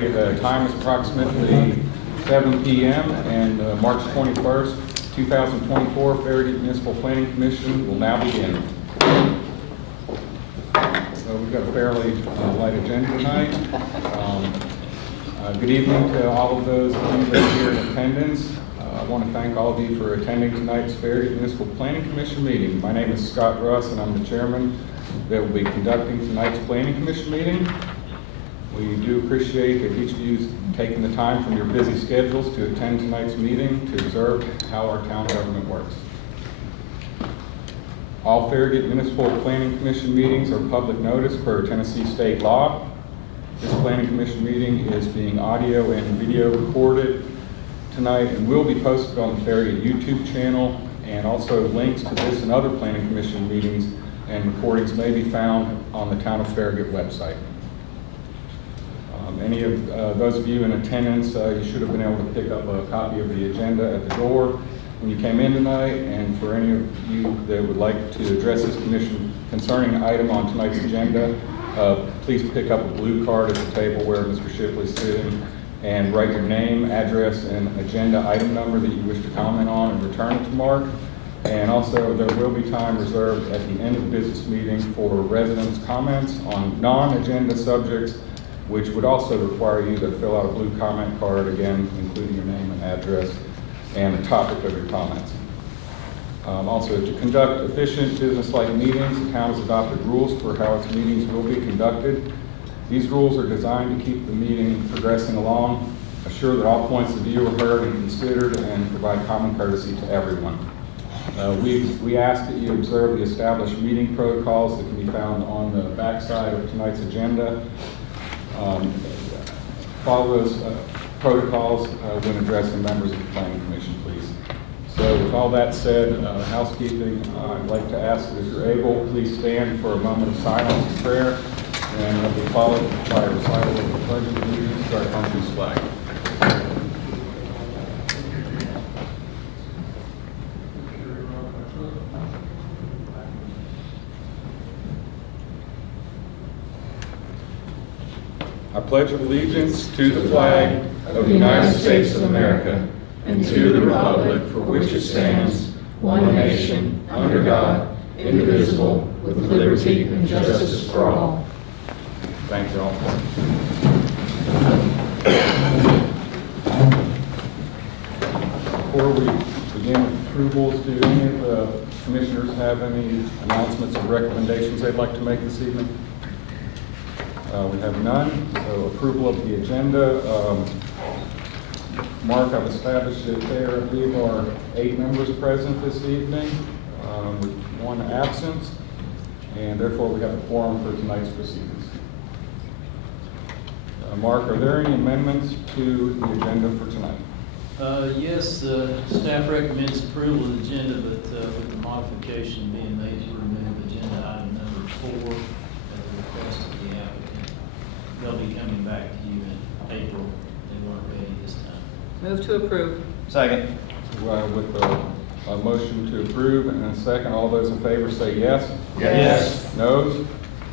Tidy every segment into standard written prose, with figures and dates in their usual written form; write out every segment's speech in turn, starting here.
Alrighty, the time is approximately 7 p.m. and March 21st, 2024 Farragut Municipal Planning Commission will now begin. So we've got a fairly light agenda tonight. Good evening to all of those of you that are here in attendance. I want to thank all of you for attending tonight's Farragut Municipal Planning Commission meeting. My name is Scott Russ and I'm the chairman that will be conducting tonight's Planning Commission meeting. We do appreciate that each of you is taking the time from your busy schedules to attend tonight's meeting to observe how our town government works. All Farragut Municipal Planning Commission meetings are public notice per Tennessee state law. This Planning Commission meeting is being audio and video recorded tonight and will be posted on the Farragut YouTube channel, and also links to this and other Planning Commission meetings and recordings may be found on the Town of Farragut website. Any of those of you in attendance, you should have been able to pick up a copy of the agenda at the door when you came in tonight, and for any of you that would like to address this commission concerning an item on tonight's agenda, please pick up a blue card at the table where Mr. Shipley's sitting and write your name, address, and agenda item number that you wish to comment on and return it to Mark. And also, there will be time reserved at the end of the business meeting for residents' comments on non-agenda subjects, which would also require you to fill out a blue comment card, again, including your name and address and the topic of your comments. Also, to conduct efficient business-like meetings, the town has adopted rules for how its meetings will be conducted. These rules are designed to keep the meeting progressing along, assure that all points of view are heard and considered, and provide common courtesy to everyone. We ask that you observe the established meeting protocols that can be found on the backside of tonight's agenda. Follow those protocols when addressing members of the Planning Commission, please. So with all that said, housekeeping, I'd like to ask that if you're able, please stand for a moment of silence and prayer, and it'll be followed by a recital of the Pledge of Allegiance to our country's flag. I pledge allegiance to the flag of the United States of America and to the republic for which it stands, one nation, under God, indivisible, with liberty and justice for all. Thank you all. Before we begin with approvals, do any of the commissioners have any announcements or recommendations they'd like to make this evening? We have none. So approval of the agenda. Mark, I've established that there, I believe, are 8 members present this evening, with 1 absent, and therefore we have a quorum for tonight's proceedings. Mark, are there any amendments to the agenda for tonight? Yes, staff recommends approval of the agenda, but with the modification being made to remove agenda item number 4 at the request of the applicant. They'll be coming back to you in April. They weren't ready this time. Move to approve. Second. With a motion to approve and a second, all those in favor say yes. Yes. Noes?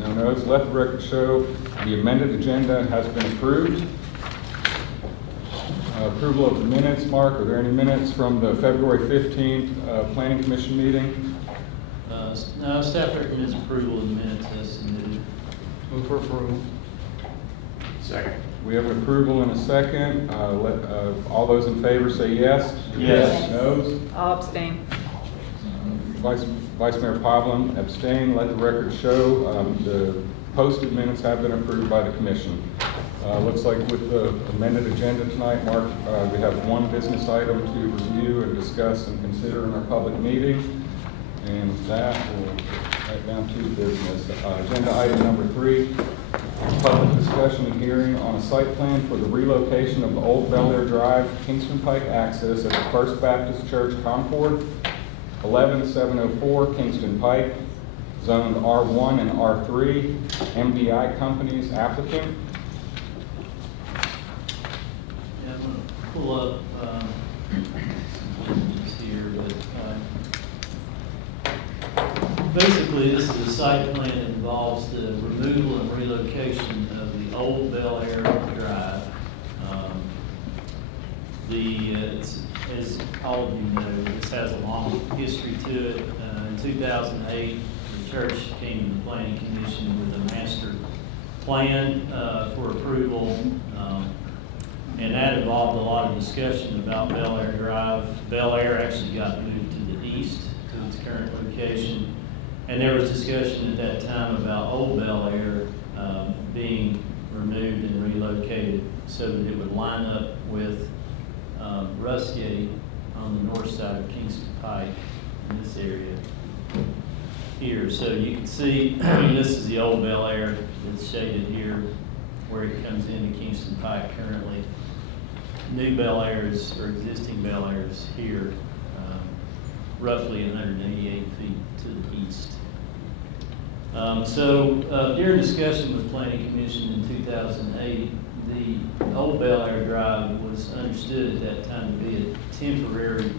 No noes. Let the record show the amended agenda has been approved. Approval of the minutes. Mark, are there any minutes from the February 15th Planning Commission meeting? No, staff recommends approval of the minutes as submitted. Move for approval. Second. We have an approval in a second. All those in favor say yes. Yes. Noes? I'll abstain. Vice Mayor Pavlin abstained. Let the record show the posted minutes have been approved by the commission. Looks like with the amended agenda tonight, Mark, we have 1 business item to review and discuss and consider in our public meeting. And with that, we'll right down to business. Agenda item number 3, public discussion and hearing on a site plan for the relocation of the old Bel Air Drive, Kingston Pike access at the First Baptist Church, Concord, 11704 Kingston Pike, zoned R1 and R3, MBI Companies applicant. Yeah, I'm going to pull up just here, but basically this is a site plan that involves the removal and relocation of the old Bel Air Drive As all of you know, this has a long history to it. In 2008, the church came to the planning commission with a master plan for approval. And that involved a lot of discussion about Bel Air Drive. Bel Air actually got moved to the east to its current location. And there was discussion at that time about old Bel Air being removed and relocated so that it would line up with Rustgate on the north side of Kingston Pike in this area here. So you can see, this is the old Bel Air that's shaded here where it comes into Kingston Pike currently. New Bel Airs, or existing Bel Airs here, roughly 188 feet to the east. During discussion with Planning Commission in 2008, the old Bel Air Drive was understood at that time to be a temporary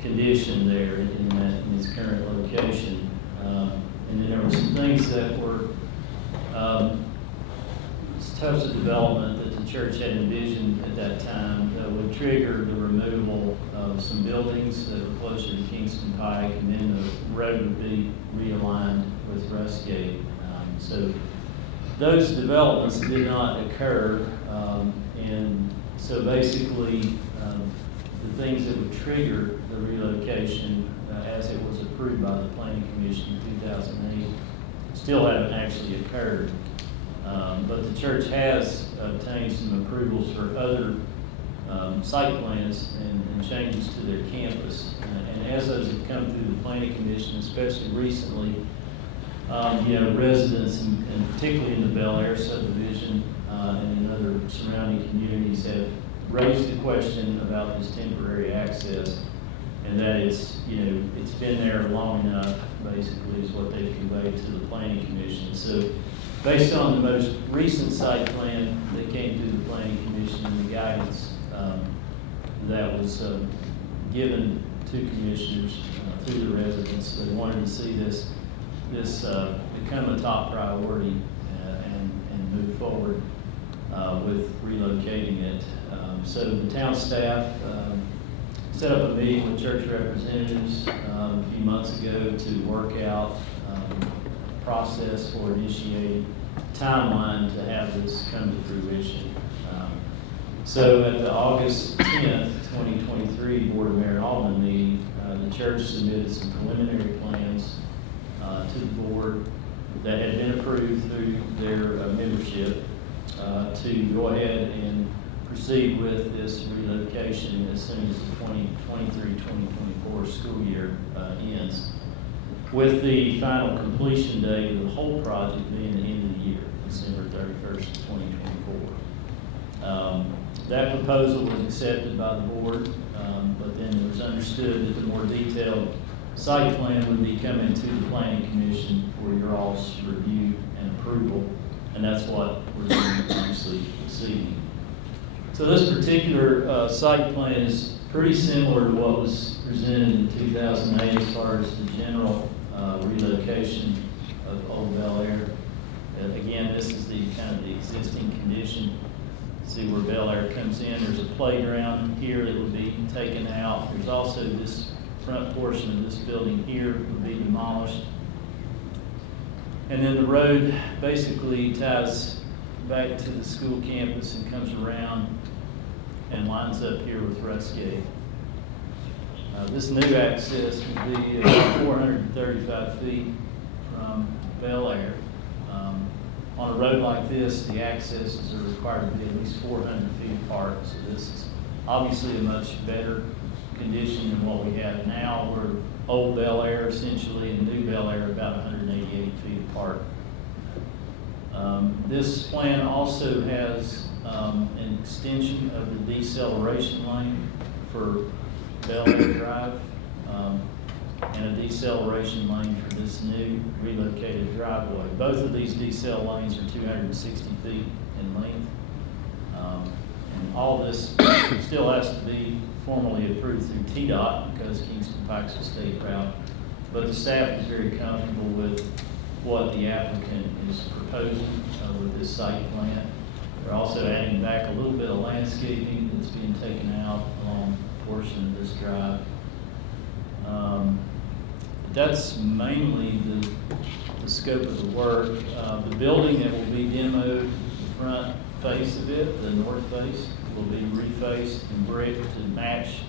condition there in its current location. And then there were some things that were types of development that the church had envisioned at that time that would trigger the removal of some buildings that were closer to Kingston Pike, and then the road would be realigned with Rustgate. So those developments did not occur, and so basically the things that would trigger the relocation as it was approved by the Planning Commission in 2008 still haven't actually occurred. But the church has obtained some approvals for other site plans and changes to their campus. And as those have come through the Planning Commission, especially recently, residents, and particularly in the Bel Air subdivision and in other surrounding communities, have raised the question about this temporary access, and that it's been there long enough, basically, is what they've conveyed to the Planning Commission. So based on the most recent site plan that came through the Planning Commission and the guidance that was given to commissioners through the residents, they wanted to see this become a top priority and move forward with relocating it. So the town staff set up a meeting with church representatives a few months ago to work out a process for initiating timeline to have this come to fruition. So at the August 10th, 2023 Board of Mayor and Alderman meeting, the church submitted some preliminary plans to the board that had been approved through their membership to go ahead and proceed with this relocation as soon as the 2023-2024 school year ends, with the final completion date of the whole project being the end of the year, December 31st, 2024. That proposal was accepted by the board, but then it was understood that the more detailed site plan would be coming to the Planning Commission for your all's review and approval, and that's what we're doing obviously this evening. So this particular site plan is pretty similar to what was presented in 2008 as far as the general relocation of Old Bel Air. Again, this is the kind of the existing condition. See where Bel Air comes in. There's a playground here that would be taken out. There's also this front portion of this building here would be demolished. And then the road basically ties back to the school campus and comes around and lines up here with Rustgate. This new access would be about 435 feet from Bel Air. On a road like this, the accesses are required to be at least 400 feet apart. So this is obviously a much better condition than what we have now, where old Bel Air essentially and new Bel Air are about 188 feet apart. This plan also has an extension of the deceleration lane for Bel Air Drive and a deceleration lane for this new relocated driveway. Both of these decel lanes are 260 feet in length. And all this still has to be formally approved through TDOT because Kingston Pike's a state route. But the staff is very comfortable with what the applicant is proposing with this site plan. We're also adding back a little bit of landscaping that's being taken out portion of this drive. That's mainly the scope of the work. The building that will be demoed, the front face of it, the north face, will be refaced and bricked to match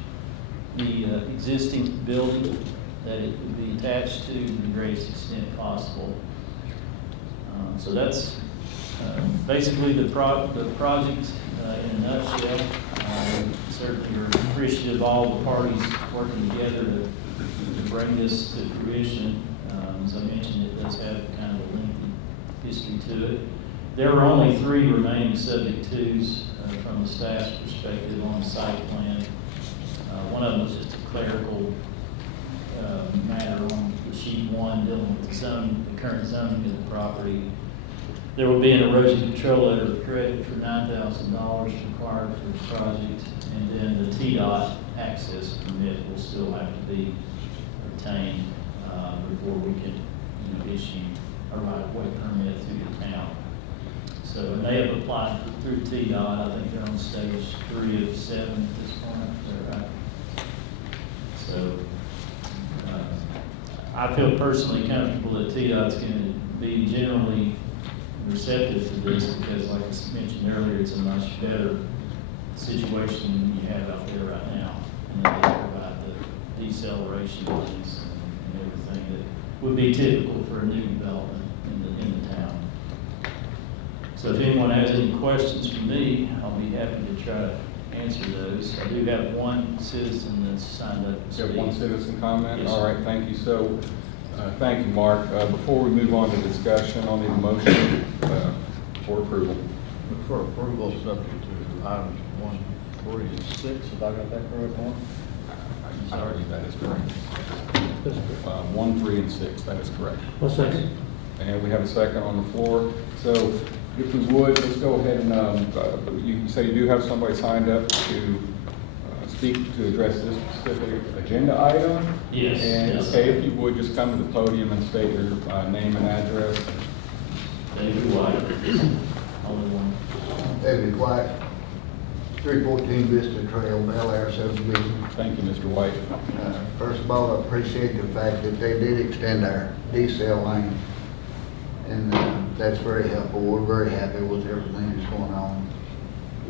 the existing building that it would be attached to the greatest extent possible. So that's basically the project in a nutshell. Certainly are appreciative of all the parties working together to bring this to fruition. As I mentioned, it does have kind of a lengthy history to it. There were only 3 remaining subject twos from the staff's perspective on the site plan. One of them was just a clerical matter on sheet 1 dealing with the current zoning of the property. There will be an erosion control letter of credit for $9,000 required for the project, and then the TDOT access permit will still have to be obtained before we can, issue a right-of-way permit through the town. So, and they have applied through TDOT. I think they're on stage 3 of 7 at this point. Is that right? So, I feel personally comfortable that TDOT's going to be generally receptive to this because, like I mentioned earlier, it's a much better situation than you have out there right now. And they provide the deceleration lanes and everything that would be typical for a new development in the town. So if anyone has any questions for me, I'll be happy to try to answer those. I do have one citizen that's signed up to You have speak. one citizen comment? Yes, All sir. right, thank you. So, thank you, Mark. Before we move on to discussion, I'll need a motion for approval. Look for approval subject to items 1, 3, and 6. Have I got that correct, Mark? I believe that is correct. 1, 3, and 6, that is correct. One second. And we have a second on the floor. So if we would, let's go ahead and, you say you do have somebody signed up to speak, to address this specific agenda item? Yes, And, yes. okay, if you would, just come to the podium and state your name and address. David White, only one. David White, 314 Vista Trail, Bel Air subdivision. Thank you, Mr. White. First of all, I appreciate the fact that they did extend our decel lane. And that's very helpful. We're very happy with everything that's going on.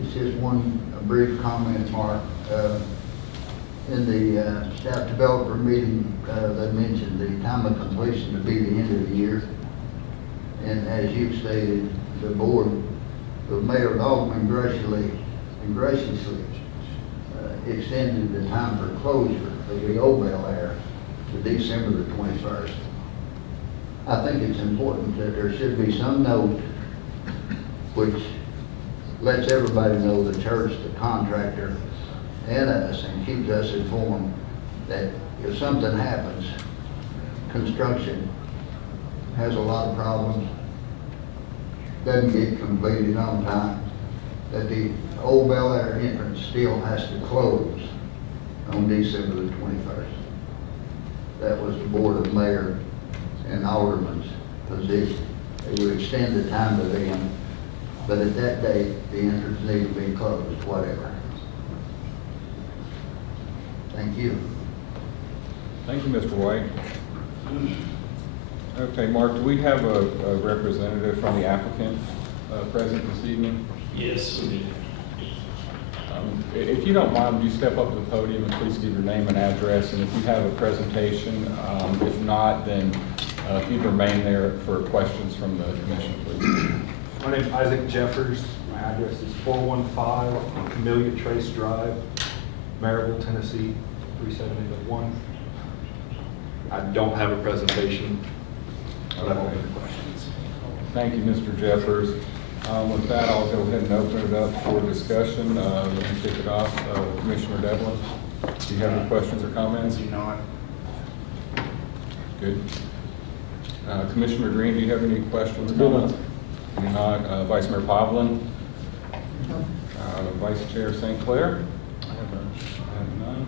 It's just a brief comment, Mark. In the staff developer meeting, they mentioned the time of completion to be the end of the year. And as you stated, the board, the Mayor Dogman graciously extended the time for closure of the old Bel Air to December the 21st. I think it's important that there should be some note which lets everybody know, the church, the contractor, and us, and keeps us informed that if something happens, construction has a lot of problems, doesn't get completed on time, that the old Bel Air entrance still has to close on December the 21st. That was the Board of Mayor and Alderman's position. They would extend the time to them, but at that date, the entrance needed to be closed, whatever. Thank you. Thank you, Mr. White. Okay, Mark, do we have a representative from the applicant present this evening? Yes, we do. If you don't mind, would you step up to the podium and please give your name and address, and if you have a presentation, if not, then if you'd remain there for questions from the commission, please. My name is Isaac Jeffers. My address is 415 Camellia Trace Drive, Maryville, Tennessee, 37801. I don't have a presentation, but I don't have any questions. Thank you, Mr. Jeffers. With that, I'll go ahead and open it up for discussion. Let me kick it off. Commissioner Devlin, do you have any questions or comments? not. Good. Commissioner Green, do you have any questions, comments? You do not. Vice Mayor Pavlin? Vice Chair St. Clair? I have none.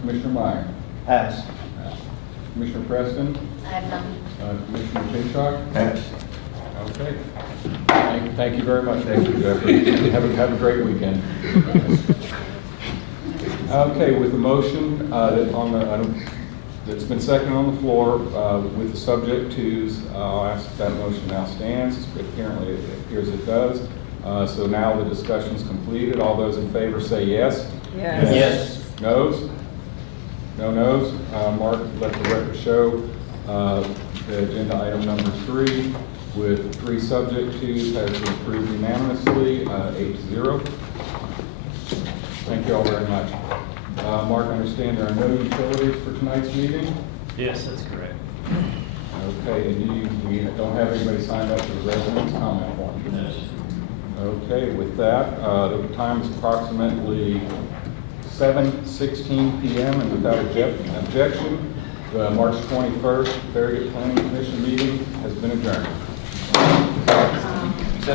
Commissioner Meyer? Pass. Commissioner Preston? I have none. Commissioner Tinchok? Pass. Okay. Thank you very much, Mr. Jeffrey. Have a great weekend. Okay, with the motion that's been seconded on the floor, with the subject twos, I'll ask if that motion now stands. Apparently, it appears it does. So now the discussion's completed. All those in favor say yes. Yes. Yes. Noes? No noes? Mark, let the record show the agenda item number 3 with 3 subject twos has been approved unanimously, 8-0. Thank you all very much. Mark, I understand there are no utilities for tonight's meeting? Yes, that's correct. Okay, and we don't have anybody signed up for the residents' comment form? No. Okay, with that, the time is approximately 7:16 p.m. and without objection, the March 21st Farragut Planning Commission meeting has been adjourned.